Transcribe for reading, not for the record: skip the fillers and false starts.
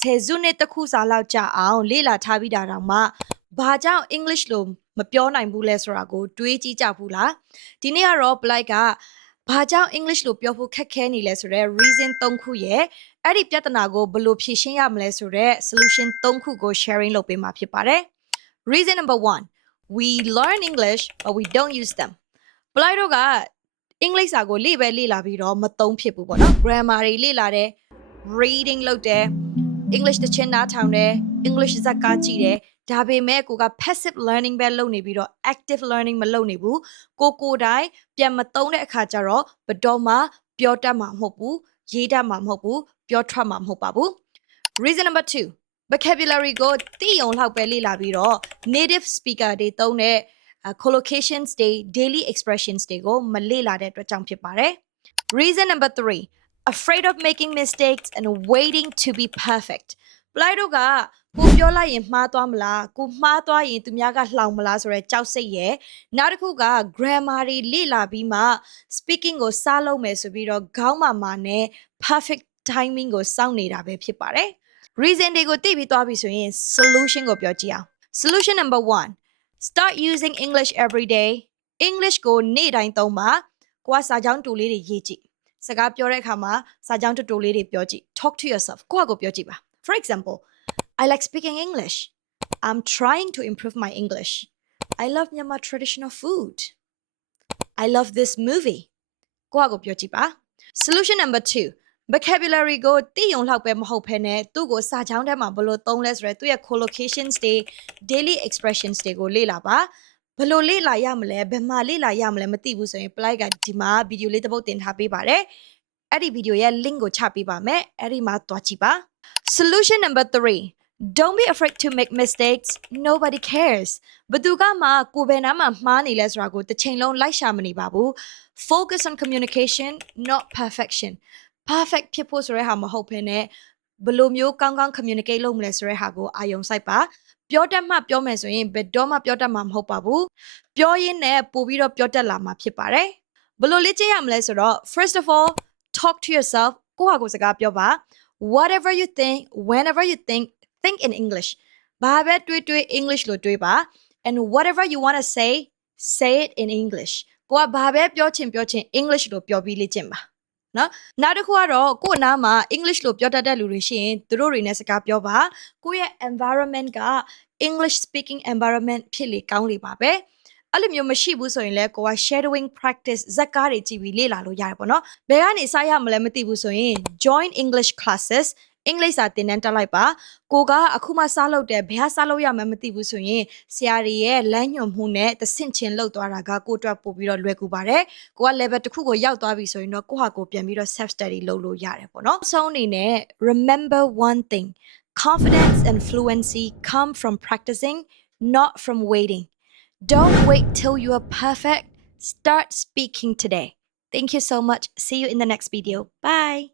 ဆယ်စုနှစ်တစ်ခုစာလောက်ကြာအောင်လေ့လာထားပြီးတာတောင်မှဘာကြောင့် English လို့မပြောနိုင်ဘူးလဲဆိုတာကိုတွေးကြည့်ကြဘူးလားဒီနေ့ကတော့ Blight ကဘာကြောင့် English လို့ပြောဖို့ခက်ခဲနေလဲဆိုတော့ reason 3ခုရဲ့အဲ့ဒီပြဿနာကိုဘယ်လိုဖြေရှင်းရမလဲဆိုတော့ solution 3ခုကို sharing လုပ်ပေးမှာဖြစ်ပါတယ် reason number 1 we learn English but we don't use them Blight တို့ကအင်္ဂလိပ်စာကိုလေ့ပဲလေ့လာပြီးတော့မသုံးဖြစ်ဘူးပေါ့နော် grammar တွေလေ့လာတယ် reading လုပ်တယ် English တခြင်းနားထောင်တယ် English ဇာတ်ကားကြည့်တယ်ဒါပေမဲ့ကိုက passive learning ပဲလုပ်နေပြီးတော့ active learning မလုပ်နေဘူးကိုတိုင်ပြန်မသုံးတဲ့အခါကျတော့ဘယ်တော့မှပြောတတ်မှာမဟုတ်ဘူးရေးတတ်မှာမဟုတ်ဘူးပြောထွက်မှာမဟုတ်ပါဘူး reason number 2 vocabulary ကိုသိအောင်လောက်ပဲလေ့လာပြီးတော့ native speaker တွေသုံးတဲ့ collocations တွေ daily expressions တွေကိုမလေ့လာတဲ့အတွက်ကြောင့်ဖြစ်ပါတယ် reason number 3 afraid of making mistakes and waiting to be perfect ပလိုက်တို့ကကိုပြောလိုက်ရင်မှားသွားမလားကိုမှားသွားရင်သူများကလှောင်မလားဆိုရဲကြောက်စိတ်ရဲ့နောက်တစ်ခုက grammar တွေလေ့လာပြီးမှ speaking ကိုစလုပ်မယ်ဆိုပြီးတော့ခေါင်းမာနဲ့ perfect timing ကိုစောင့်နေတာပဲဖြစ်ပါတယ် reason တွေကိုသိပြီးသွားပြီဆိုရင် solution ကိုပြောကြည့်အောင် solution number 1 start using English every day English ကိုနေ့တိုင်းသုံးပါကိုကစာကြောင်းတူလေးတွေရေးကြည့်စကားပြောတဲ့အခါမှာစာကြောင်းတူလေးတွေပြောကြည့် talk to yourself ကိုယ့်ကိုပြောကြည့်ပါ for example I like speaking English I'm trying to improve my English I love Myanmar traditional food I love this movie ကိုယ့်ကိုပြောကြည့်ပါ solution number 2 vocabulary ကိုသိုံလောက်ပဲမဟုတ်ဘဲနဲ့သူ့ကိုစာကြောင်းထဲမှာဘယ်လိုသုံးလဲဆိုတော့သူ့ရဲ့ collocations တွေ daily expressions တွေကိုလေ့လာပါဘယ်လိုလေ့လာရမလဲဘယ်မှာလေ့လာရမလဲမသိဘူးဆိုရင် Blight ကဒီမှာဗီဒီယိုလေးတစ်ပုဒ်တင်ထားပေးပါတယ်အဲ့ဒီဗီဒီယိုရဲ့ link ကိုချပေးပါမယ်အဲ့ဒီမှာသွားကြည့်ပါ solution number 3 don't be afraid to make mistakes nobody cares ဘယ်သူကမှကိုယ်ဘယ်နားမှာမှားနေလဲဆိုတာကိုတစ်ချိန်လုံးလိုက်ရှာမနေပါဘူး focus on communication not perfection perfect ဖြစ်ဖို့ဆိုတဲ့ဟာမဟုတ်ဘဲနဲ့ဘယ်လိုမျိုးကောင်းကောင်း communicate လုပ်မလဲဆိုတဲ့ဟာကိုအာရုံစိုက်ပါပြောတတ်မှပြောမယ်ဆိုရင်ဘယ်တော့မှပြောတတ်မှာမဟုတ်ပါဘူးပြောရင်းနဲ့ပို့ပြီးတော့ပြောတတ်လာမှာဖြစ်ပါတယ်ဘယ်လိုလေ့ကျင့်ရမလဲဆိုတော့ first of all talk to yourself ကိုယ့်ဟာကိုယ်စကားပြောပါ whatever you think whenever you think in English ဘာပဲတွေး English လို့တွေးပါ and whatever you want to say it in English ကိုကဘာပဲပြောချင် English လို့ပြောပြီးလေ့ကျင့်ပါနော်နောက်တစ်ခုကတော့ကိုယ့်အနားမှာ English လို့ပြောတတ်တဲ့လူတွေရှိရင်သူတို့တွေနဲ့စကားပြောပါကိုယ့်ရဲ့ environment က English speaking environment ဖြစ်လေကောင်းလေပါပဲအဲ့လိုမျိုးမရှိဘူးဆိုရင်လည်းကိုက shadowing practice ဇာတ်ကားတွေကြည့်ပြီးလေ့လာလို့ရတယ်ပေါ့နော်ဘယ်ကနေစရမလဲမသိဘူးဆိုရင် join English classes အင်္ဂလိပ်စာသင်တန်းတက်လိုက်ပါကိုကအခုမှစလုပ်တယ်ဘယ်ဟာစလုပ်ရမှန်းမသိဘူးဆိုရင်ဆရာတွေရဲ့လမ်းညွှန်မှုနဲ့သဆင့်ချင်းလောက်သွားတာကကိုအတွက်ပို့ပြီးတော့လွယ်ကူပါတယ်ကိုက level တစ်ခုကိုရောက်သွားပြီဆိုရင်တော့ကိုဟာကိုပြန်ပြီးတော့ self study လုပ်လို့ရတယ်ပေါ့နော်အဆုံးအနေနဲ့ remember one thing confidence and fluency come from practicing not from waiting don't wait till you are perfect start speaking today thank you so much see you in the next video bye